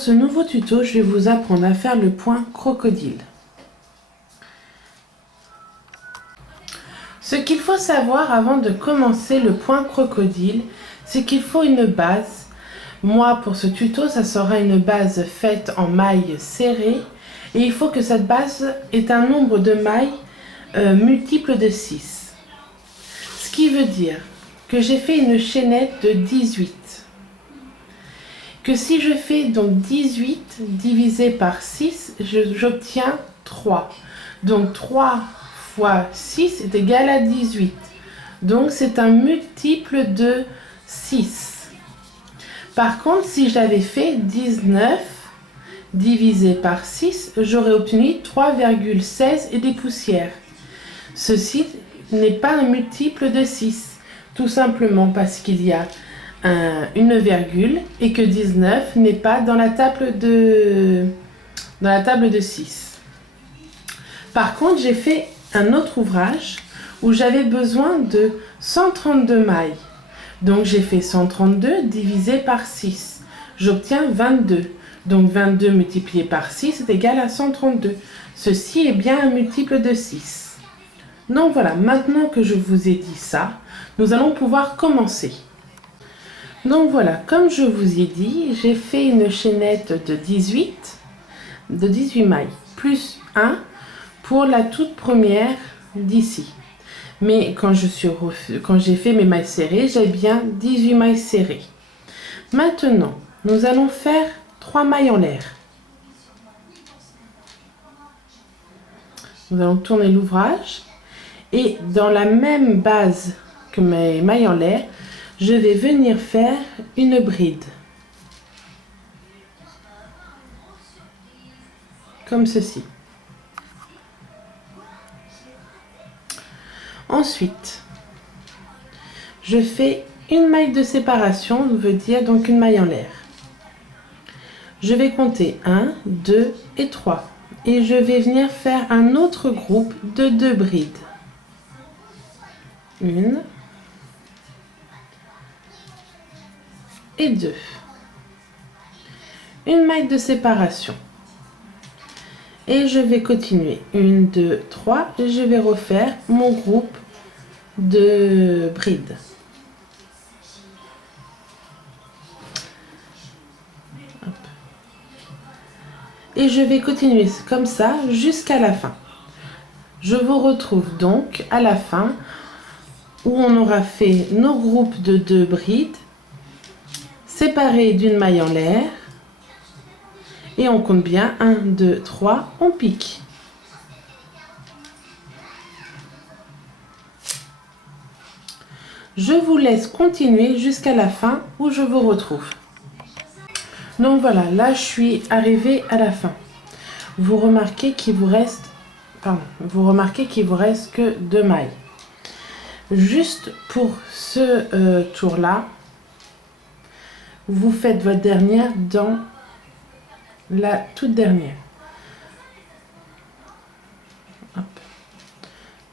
ce nouveau tuto, je vais vous apprendre à faire le point crocodile. Ce qu'il faut savoir avant de commencer le point crocodile, c'est qu'il faut une base. Moi, pour ce tuto, ça sera une base faite en mailles serrées. Et il faut que cette base ait un nombre de mailles multiple de 6. Ce qui veut dire que j'ai fait une chaînette de 18. Que si je fais donc 18 divisé par 6, j'obtiens 3. Donc 3 fois 6 est égal à 18. Donc c'est un multiple de 6. Par contre, si j'avais fait 19 divisé par 6, j'aurais obtenu 3,16 et des poussières. Ceci n'est pas un multiple de 6, tout simplement parce qu'il y a une virgule et que 19 n'est pas dans la table de 6. Par contre, j'ai fait un autre ouvrage où j'avais besoin de 132 mailles. Donc j'ai fait 132 divisé par 6. J'obtiens 22. Donc 22 multiplié par 6 est égal à 132. Ceci est bien un multiple de 6. Donc voilà, maintenant que je vous ai dit ça, nous allons pouvoir commencer. Donc voilà, comme je vous ai dit, j'ai fait une chaînette de 18 mailles, plus 1 pour la toute première d'ici. Mais quand j'ai fait mes mailles serrées, j'ai bien 18 mailles serrées. Maintenant, nous allons faire 3 mailles en l'air. Nous allons tourner l'ouvrage et dans la même base que mes mailles en l'air, je vais venir faire une bride. Comme ceci. Ensuite, je fais une maille de séparation, veut dire donc une maille en l'air. Je vais compter 1, 2 et 3. Et je vais venir faire un autre groupe de 2 brides. Une et 2. Une maille de séparation. Et je vais continuer. 1, 2, 3. Et je vais refaire mon groupe de brides. Hop. Et je vais continuer comme ça jusqu'à la fin. Je vous retrouve donc à la fin où on aura fait nos groupes de 2 brides séparés d'une maille en l'air. Et on compte bien 1, 2, 3, on pique. Je vous laisse continuer jusqu'à la fin où je vous retrouve. Donc voilà, là je suis arrivée à la fin. Vous remarquez qu'il vous reste, que 2 mailles. Juste pour ce tour-là, vous faites votre dernière dans la toute dernière. Hop.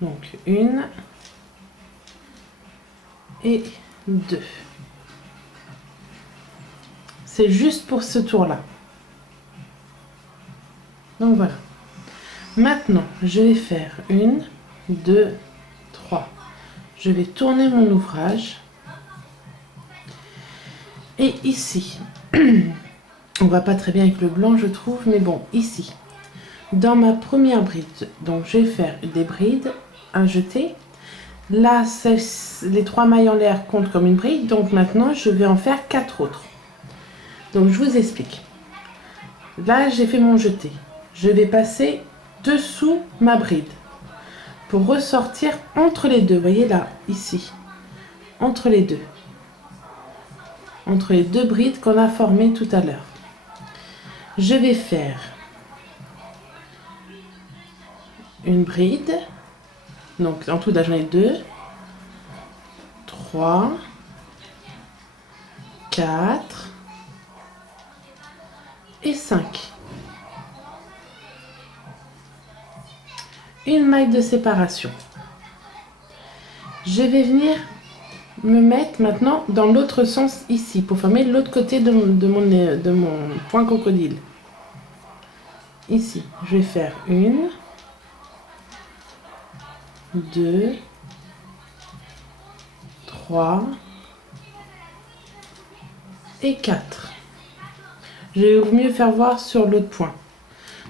Donc 1 et 2. C'est juste pour ce tour-là. Donc voilà. Maintenant, je vais faire 1, 2, 3. Je vais tourner mon ouvrage. Et ici, on ne voit pas très bien avec le blanc, je trouve, mais bon, ici, dans ma première bride, donc je vais faire des brides, un jeté. Là, les 3 mailles en l'air comptent comme une bride, donc maintenant, je vais en faire 4 autres. Donc, je vous explique. Là, j'ai fait mon jeté. Je vais passer dessous ma bride pour ressortir entre les deux. Vous voyez là, ici, entre les deux. Entre les 2 brides qu'on a formées tout à l'heure. Je vais faire une bride, donc en tout là j'en ai 2, 3, 4 et 5. Une maille de séparation. Je vais venir me mettre maintenant dans l'autre sens ici, pour former l'autre côté de mon point crocodile. Ici, je vais faire 1, 2, 3 et 4. Je vais mieux faire voir sur l'autre point.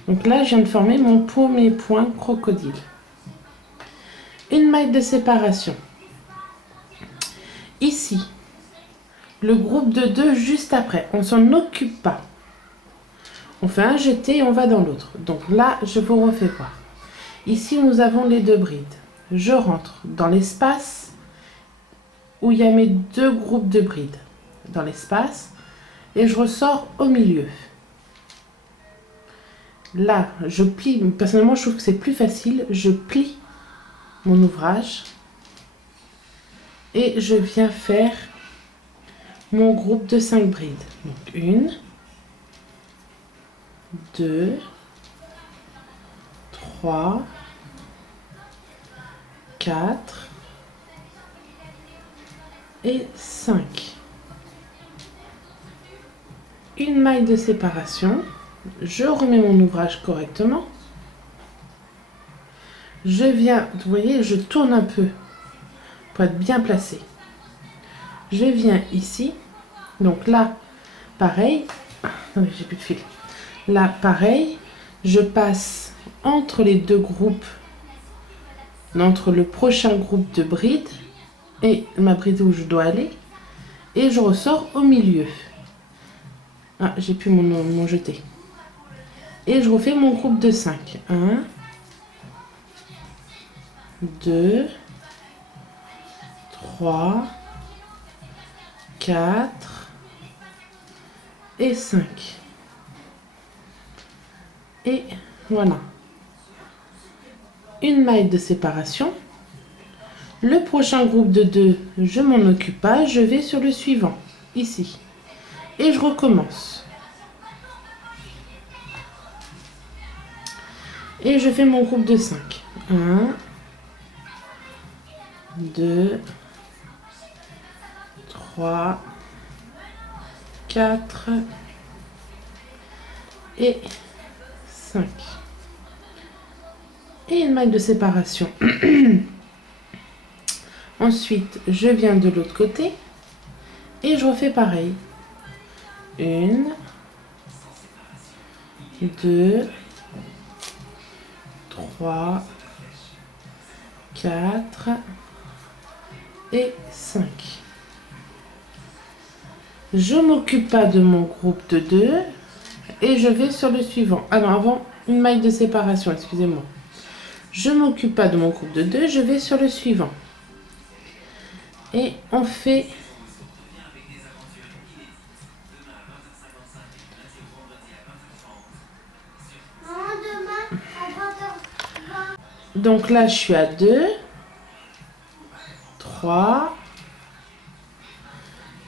Donc là, je viens de former mon premier point crocodile. Une maille de séparation. Ici, le groupe de 2 juste après, on s'en occupe pas. On fait un jeté et on va dans l'autre. Donc là, je vous refais voir. Ici, nous avons les 2 brides. Je rentre dans l'espace où il y a mes 2 groupes de brides. Dans l'espace. Et je ressors au milieu. Là, je plie. Personnellement, je trouve que c'est plus facile. Je plie mon ouvrage. Et je viens faire mon groupe de 5 brides. Donc 1, 2, 3, 4 et 5. Une maille de séparation. Je remets mon ouvrage correctement. Je viens, vous voyez, je tourne un peu pour être bien placé. Je viens ici. Donc là, pareil. Attendez, j'ai plus de fil. Là, pareil. Je passe entre les 2 groupes, entre le prochain groupe de brides et ma bride où je dois aller. Et je ressors au milieu. Ah, j'ai plus mon jeté. Et je refais mon groupe de 5. 1, 2, 3, 4 et 5. Et voilà. Une maille de séparation. Le prochain groupe de 2, je m'en occupe pas. Je vais sur le suivant, ici. Et je recommence. Et je fais mon groupe de 5. 1, 2, 3, 4 et 5. Et une maille de séparation. Ensuite, je viens de l'autre côté et je refais pareil. 1, 2, 3, 4 et 5. Je ne m'occupe pas de mon groupe de 2 et je vais sur le suivant. Ah non, avant, une maille de séparation, excusez-moi. Je ne m'occupe pas de mon groupe de 2, je vais sur le suivant. Et on fait... Donc là, je suis à 2, 3,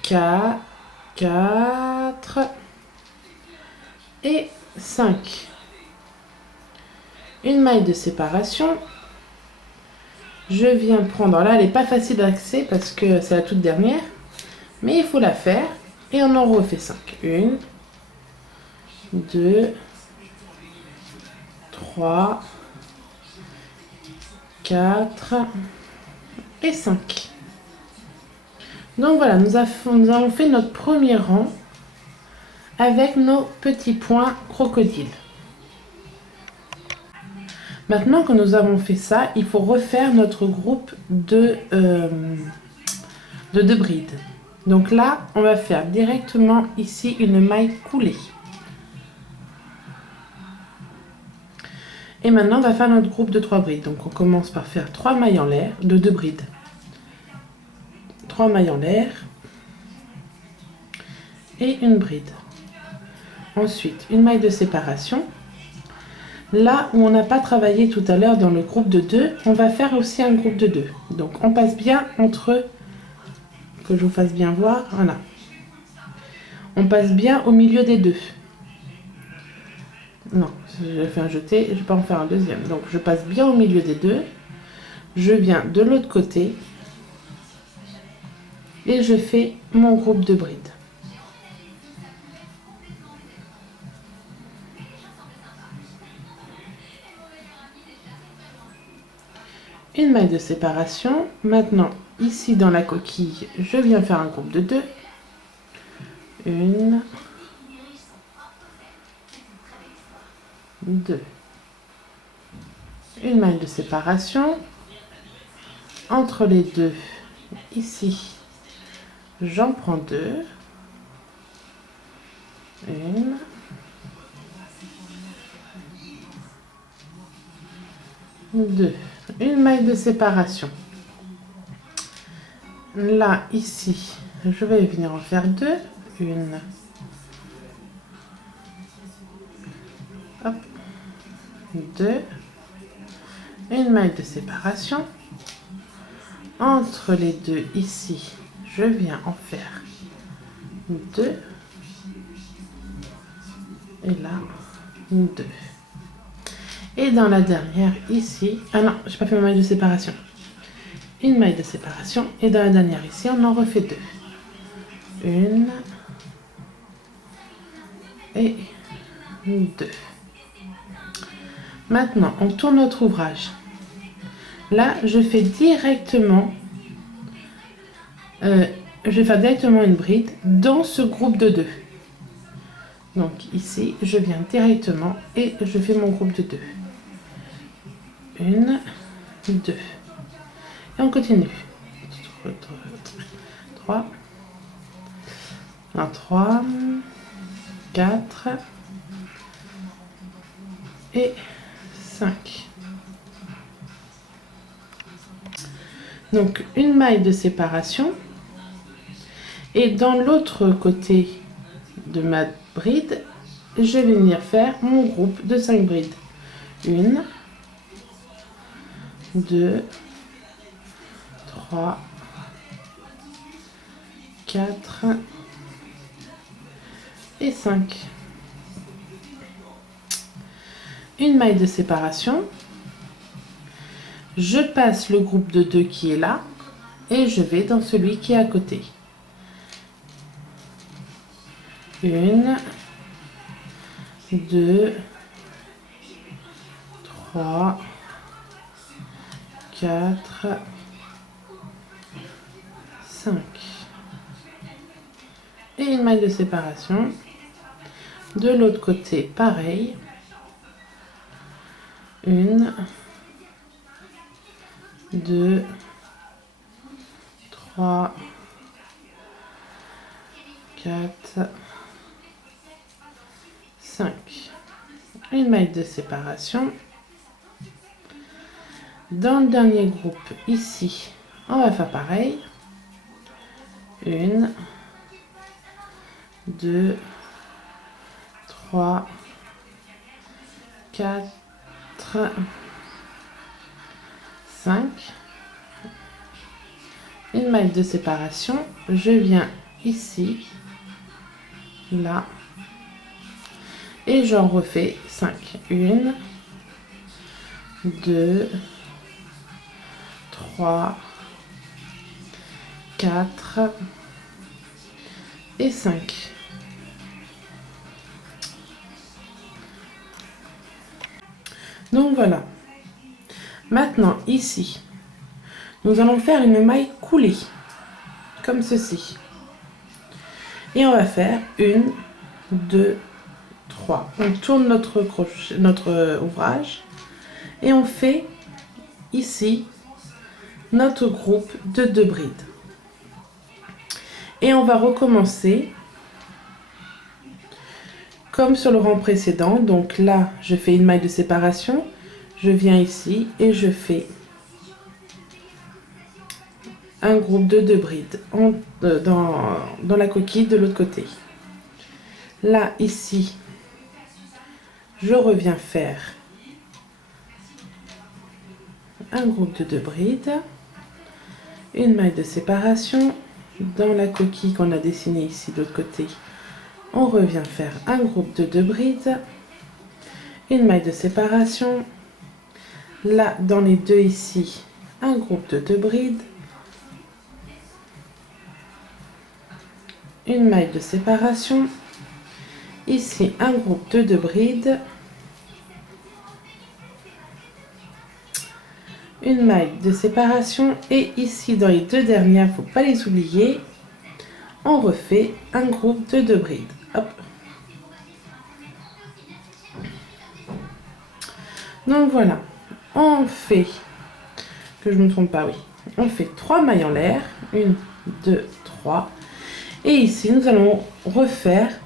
4 et 5. Une maille de séparation. Je viens prendre, là elle n'est pas facile d'accès parce que c'est la toute dernière, mais il faut la faire et on en refait 5. 1, 2, 3, 4 et 5. Donc voilà, nous avons fait notre premier rang avec nos petits points crocodiles. Maintenant que nous avons fait ça, il faut refaire notre groupe de 2 brides. Donc là, on va faire directement ici une maille coulée. Et maintenant, on va faire notre groupe de 3 brides. Donc on commence par faire 3 mailles en l'air, de 2 brides. 3 mailles en l'air et une bride. Ensuite, une maille de séparation. Là où on n'a pas travaillé tout à l'heure dans le groupe de 2, on va faire aussi un groupe de 2. Donc on passe bien entre, que je vous fasse bien voir, voilà. On passe bien au milieu des 2. Non, j'ai fait un jeté, je ne vais pas en faire un deuxième. Donc je passe bien au milieu des 2. Je viens de l'autre côté. et je fais mon groupe de brides. Une maille de séparation. Maintenant, ici dans la coquille, je viens faire un groupe de 2. Une, 2. Une maille de séparation. Entre les deux, ici, j'en prends 2. Une, 2. Une maille de séparation. Là, ici, je vais venir en faire 2. Une, hop, 2. Une maille de séparation. Entre les deux, ici, je viens en faire 2. Et là, 2. Et dans la dernière, ici... Ah non, j'ai pas fait ma maille de séparation. Une maille de séparation. Et dans la dernière, ici, on en refait 2. Une. Et 2. Maintenant, on tourne notre ouvrage. Là, je fais directement... je vais faire directement une bride dans ce groupe de 2. Donc ici, je viens directement et je fais mon groupe de 2. Une, 2. Et on continue. 3. 3, 4 et 5. Donc une maille de séparation. Et dans l'autre côté de ma bride, je vais venir faire mon groupe de 5 brides. 1, 2, 3, 4 et 5. Une maille de séparation. Je passe le groupe de 2 qui est là et je vais dans celui qui est à côté. 1, 2, 3, 4, 5. Et une maille de séparation. De l'autre côté, pareil. 1, 2, 3, 4, 5. Une maille de séparation. Dans le dernier groupe, ici, on va faire pareil. 1, 2, 3, 4, 5. Une maille de séparation. Je viens ici, là, et j'en refais 5. 1, 2, 3, 4 et 5. Donc voilà. Maintenant, ici, nous allons faire une maille coulée, comme ceci. Et on va faire 1, 2, 3. On tourne notre crochet, notre ouvrage, et on fait ici notre groupe de 2 brides. Et on va recommencer comme sur le rang précédent. Donc là, je fais une maille de séparation. Je viens ici et je fais un groupe de 2 brides dans la coquille de l'autre côté. Là, ici, je reviens faire un groupe de 2 brides, une maille de séparation. Dans la coquille qu'on a dessinée ici de l'autre côté, on revient faire un groupe de 2 brides, une maille de séparation. Là, dans les deux ici, un groupe de 2 brides, une maille de séparation. Ici, un groupe de 2 brides. Une maille de séparation. Et ici, dans les 2 dernières, il ne faut pas les oublier, on refait un groupe de 2 brides. Hop. Donc voilà, on fait, que je ne me trompe pas, oui, on fait 3 mailles en l'air, 1, 2, 3, et ici nous allons refaire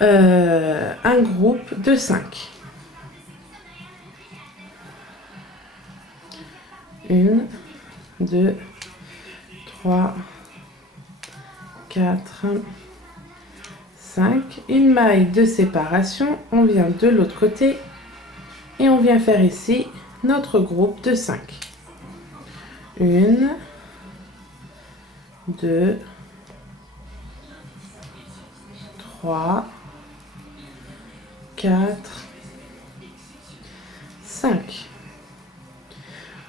un groupe de 5. 1, 2, 3, 4, 5, une maille de séparation, on vient de l'autre côté et on vient faire ici notre groupe de 5. 1, 2, 3, 4, 5.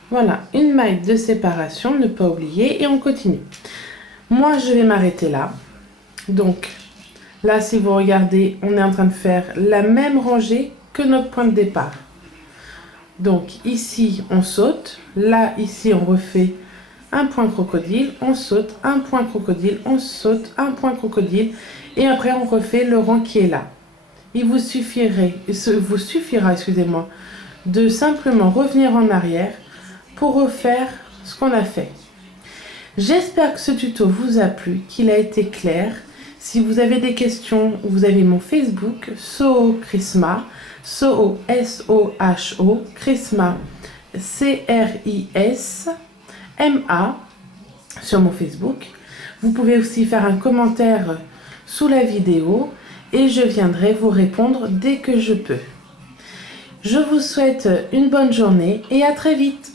Voilà, une maille de séparation, ne pas oublier, et on continue. Moi, je vais m'arrêter là. Donc, là, si vous regardez, on est en train de faire la même rangée que notre point de départ. Donc, ici, on saute. Là, ici, on refait un point crocodile. On saute, un point crocodile. On saute, un point crocodile. Et après, on refait le rang qui est là. Il vous suffira, excusez-moi, de simplement revenir en arrière pour refaire ce qu'on a fait. J'espère que ce tuto vous a plu, qu'il a été clair. Si vous avez des questions, vous avez mon Facebook, Soho Chrisma, Soho S-O-H-O, Chrisma, C-R-I-S-M-A, sur mon Facebook. Vous pouvez aussi faire un commentaire sous la vidéo et je viendrai vous répondre dès que je peux. Je vous souhaite une bonne journée et à très vite.